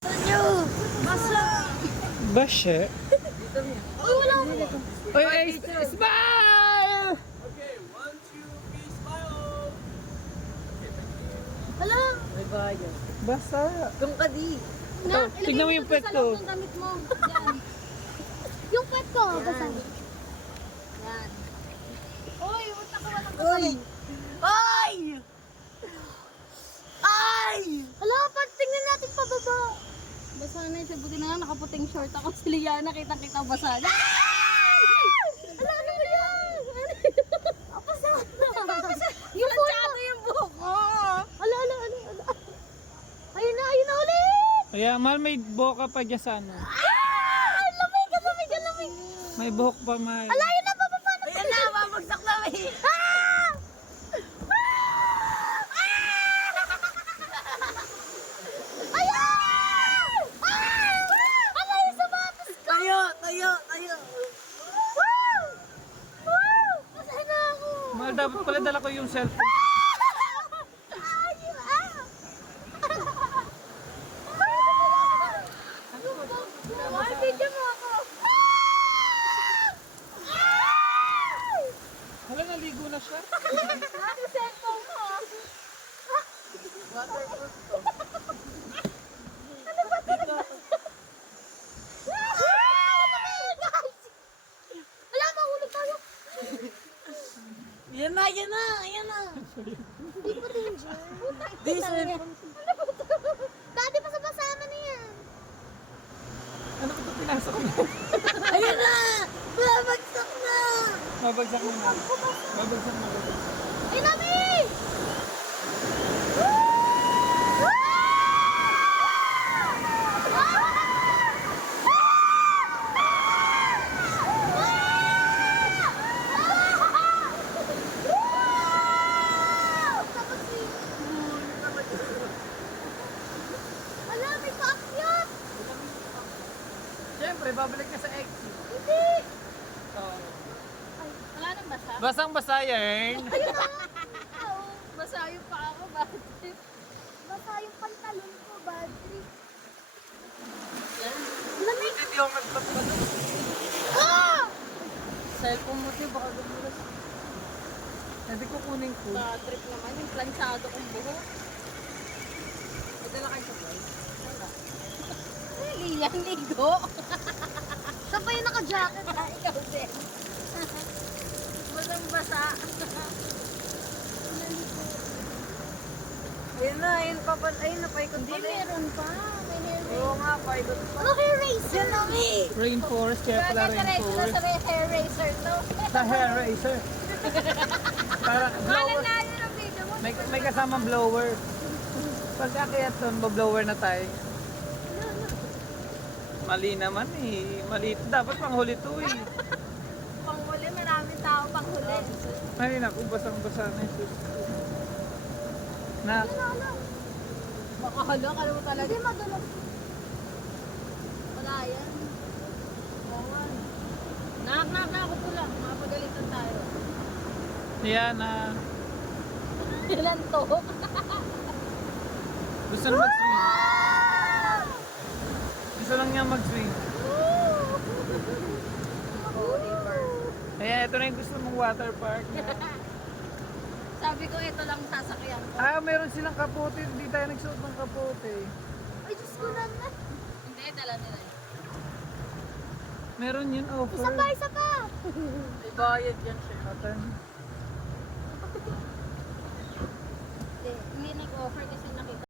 Tanyo! Masa! Bashe. Uy, wala mo! Oy, ay, smile! Okay, 1, 2, 3, smile! Hala! May bayad. Basa. Yung kadi. Oh, tignan mo yung pet sa ko. loob ng damit mo. Yan. Yung pet ko, basta. Yan. Uy, punta ko walang Uy! Ay! Ay! Hala, tingnan natin pababa. Basa na yun. Buti na nga, nakaputing short ako. Si Liana, kitang-kita basa na. Hala, ano ba yan? Basa. Yung buhok. Yung buhok ko. Hala. Ayun na ulit. Kaya mahal, may buhok ka pa dyan sa ano. Lamig. May buhok pa, mahal. Hala, ayun na, bababa na. Ayan na, mamagsak na eh! Ayan! Hala, yung sapatos ko. Tayo! Masaya na ako. Mahal, dapat pala dala ko yung cellphone. Ay, video mo ako. Hala, naligo na siya. Ano cellphone mo? Waterproof to. Wala, mahulog tayo. Ayan na! Hindi pa danger. This Ano ba ito? Dati pa sa basama na yan. Ano ba ito pinasok mo? Ayan na! Mamagsak na! Mabagsak mo na. Mabagsak mo. Ay, Nami! Wala, may paakyat! Siyempre, babalik na sa ex. Hindi! Oh. Wala nang basa? Basang-basa yan. Basa yung pa ako, bad trip. Basa yung pantalon ko, bad trip. Lamig! Hindi ako nagpapalot. Ah! Cellphone mo siya, baka dumulas. Hindi ko kunin ko. Bad trip naman, yung planchado kong buhok. Madala kayo sa play. Ay, Lian, ligo. Saan pa yung naka-jacket? Ikaw din. Basang-basa. Ayun na, paikot Hindi, pala eh. meron pa. May hair Oo nga, paikot pa. Ano hair razor? Yan na, eh! Rainforest, kaya pala rainforest. Sa hair razor to. Sa hair razor. Para blower. Malalayo ng video mo. May kasamang blower. Pag akyat doon, blower na tayo. Mali naman eh. Mali. Dapat panghuli to eh. Panghuli, maraming tao panghuli. Ay naku, basang-basa na yung sus ko. Na, Baka hala, kala mo talaga. Hindi, madalas. Wala yan. Oo nga. Nakak na ako po lang. Mapagalitan tayo. yan na. Ilan to? Gusto na mag-swing. Gusto lang niya mag-swing. Kaya ito na yung gusto mong water park. Sabi ko, ito lang sasakyan ko. Ah, meron silang kapote. Hindi tayo nagsuot ng kapote. Ay, Diyos ko naman. Hindi, dala nila yun. Meron yun offer. Isa pa! May bayad yan siya. Atan. Hindi nag-offer kasi